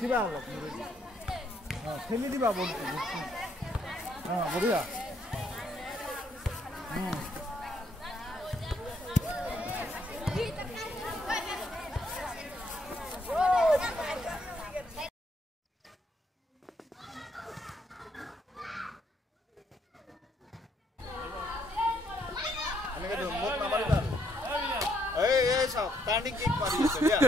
দিবা অলপ ঠেলি দিবা বঢ়িয়া Turning kick mari itu ya.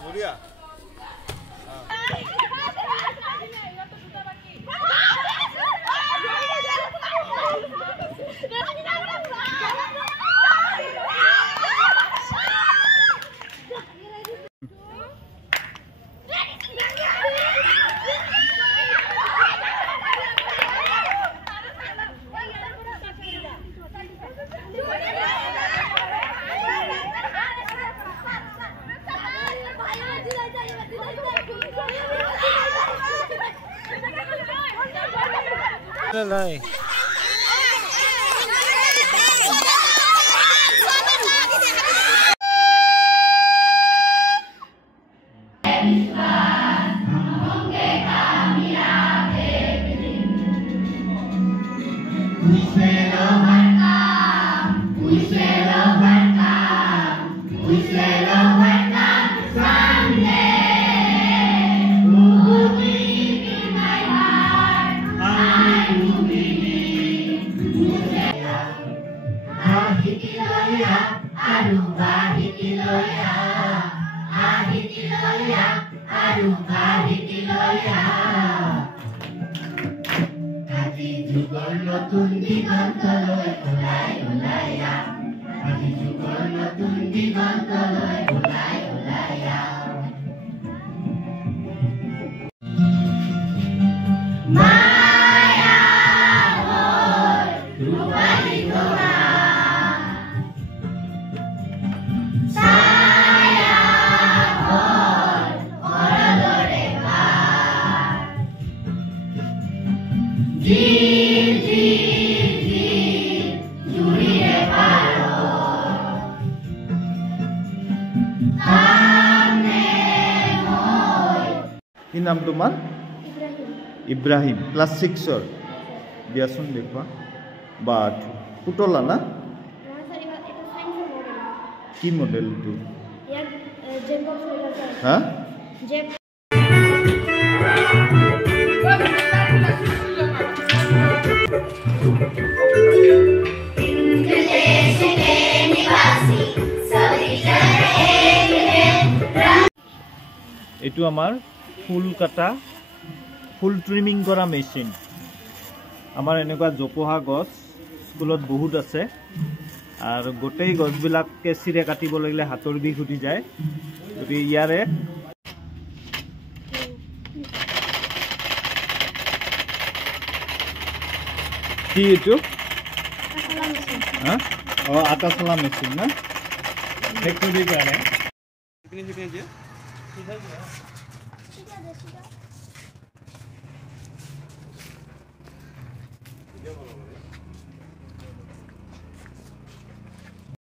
बढ़िया Lai. কি নাম তোমার? ইব্রাহিম। ক্লাস 6 এর দিয়াছুন দেখবা বা পুতলা না কি মডেল তো হ্যাঁ এটু আমার ফুল কাটা ফুল ট্রিমিং করা মেশিন আমার এনেকুৱা জোপোহা গছ স্কুলত বহুত আছে আৰ গোটেই গছবিলাককে চিৰে কাটিব লাগিলে হাতৰ বিষ উঠি যায় যদি ইয়াৰে কি এটু হ্যাঁ ও আটা চলা মেশিন না ফেক্টৰি কাৰণে